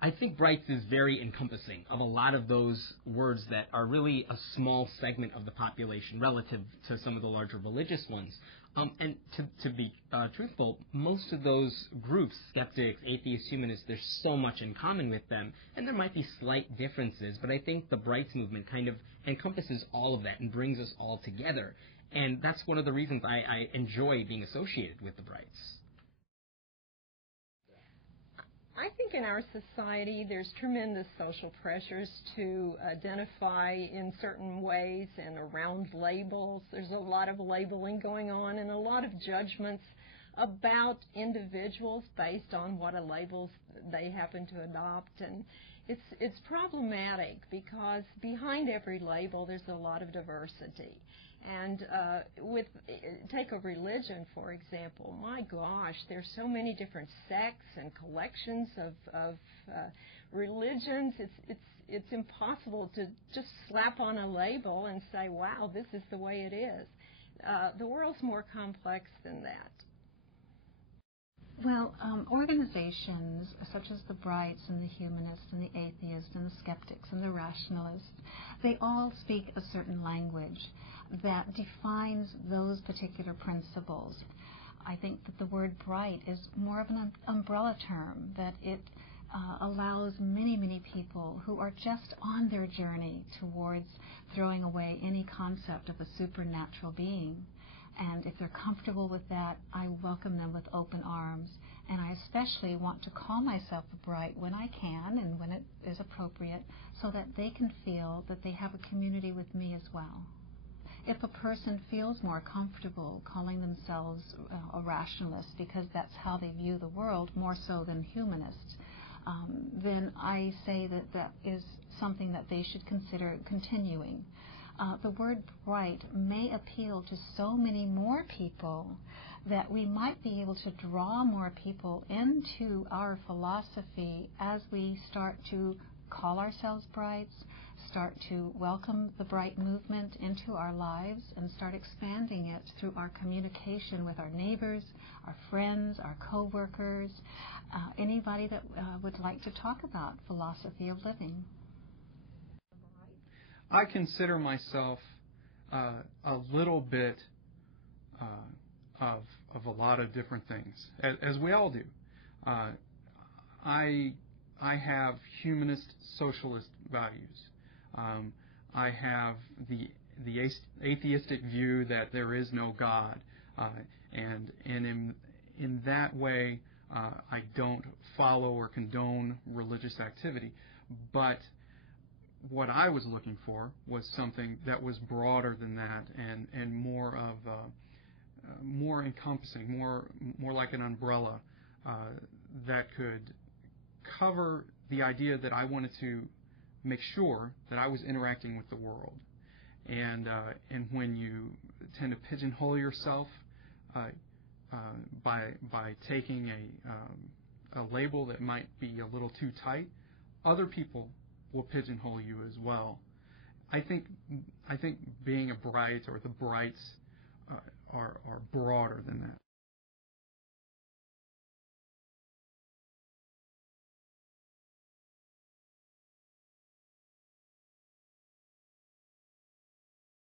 I think Brights is very encompassing of a lot of those words that are really a small segment of the population relative to some of the larger religious ones. And to be truthful, most of those groups, skeptics, atheists, humanists, there's so much in common with them, and there might be slight differences, but I think the Brights movement kind of encompasses all of that and brings us all together. And that's one of the reasons I enjoy being associated with the Brights. I think in our society there's tremendous social pressures to identify in certain ways and around labels. There's a lot of labeling going on and a lot of judgments about individuals based on what a label they happen to adopt. And it's problematic because behind every label there's a lot of diversity. And take a religion, for example. My gosh, there's so many different sects and collections of religions. It's impossible to just slap on a label and say, wow, this is the way it is. The world's more complex than that. Well, organizations such as the Brights and the Humanists and the Atheists and the Skeptics and the Rationalists, they all speak a certain language that defines those particular principles. I think that the word bright is more of an umbrella term, that it allows many, many people who are just on their journey towards throwing away any concept of a supernatural being. And if they're comfortable with that, I welcome them with open arms. And I especially want to call myself a Bright when I can and when it is appropriate, so that they can feel that they have a community with me as well. If a person feels more comfortable calling themselves a rationalist because that's how they view the world more so than humanist, then I say that that is something that they should consider continuing. The word bright may appeal to so many more people that we might be able to draw more people into our philosophy as we start to call ourselves Brights, start to welcome the Bright movement into our lives, and start expanding it through our communication with our neighbors, our friends, our co-workers, anybody that would like to talk about philosophy of living. I consider myself a little bit of a lot of different things, as we all do. I have humanist socialist values. I have the atheistic view that there is no God, and in that way I don't follow or condone religious activity, but what I was looking for was something that was broader than that and more of more encompassing, more like an umbrella that could cover the idea that I wanted to make sure that I was interacting with the world. And when you tend to pigeonhole yourself by taking a label that might be a little too tight, other people will pigeonhole you as well. I think being a Bright or the Brights are broader than that.